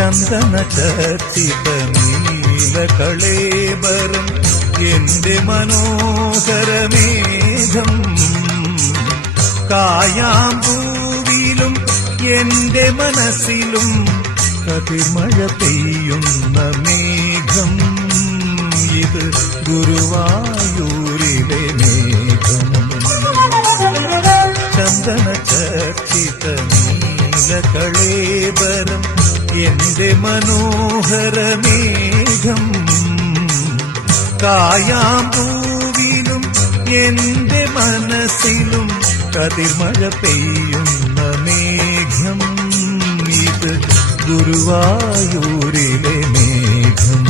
ചന്ദന ചർച്ചിത നീലകളേബരം എന്റെ മനോഹരമേഘം കായാമ്പൂവിലും എന്റെ മനസ്സിലും കതിർമഴ പെയ്യുന്ന മേഘം ഇത് ഗുരുവായൂരിലെ മേഘം ചന്ദന ചർച്ചിത നീലകളേബരം എന്റെ മനോഹരമേഘം കായാമ്പൂവിലും എന്റെ മനസ്സിലും കതിർമഴ പെയ്യുന്ന മേഘം ഇത് ഗുരുവായൂരിലെ മേഘം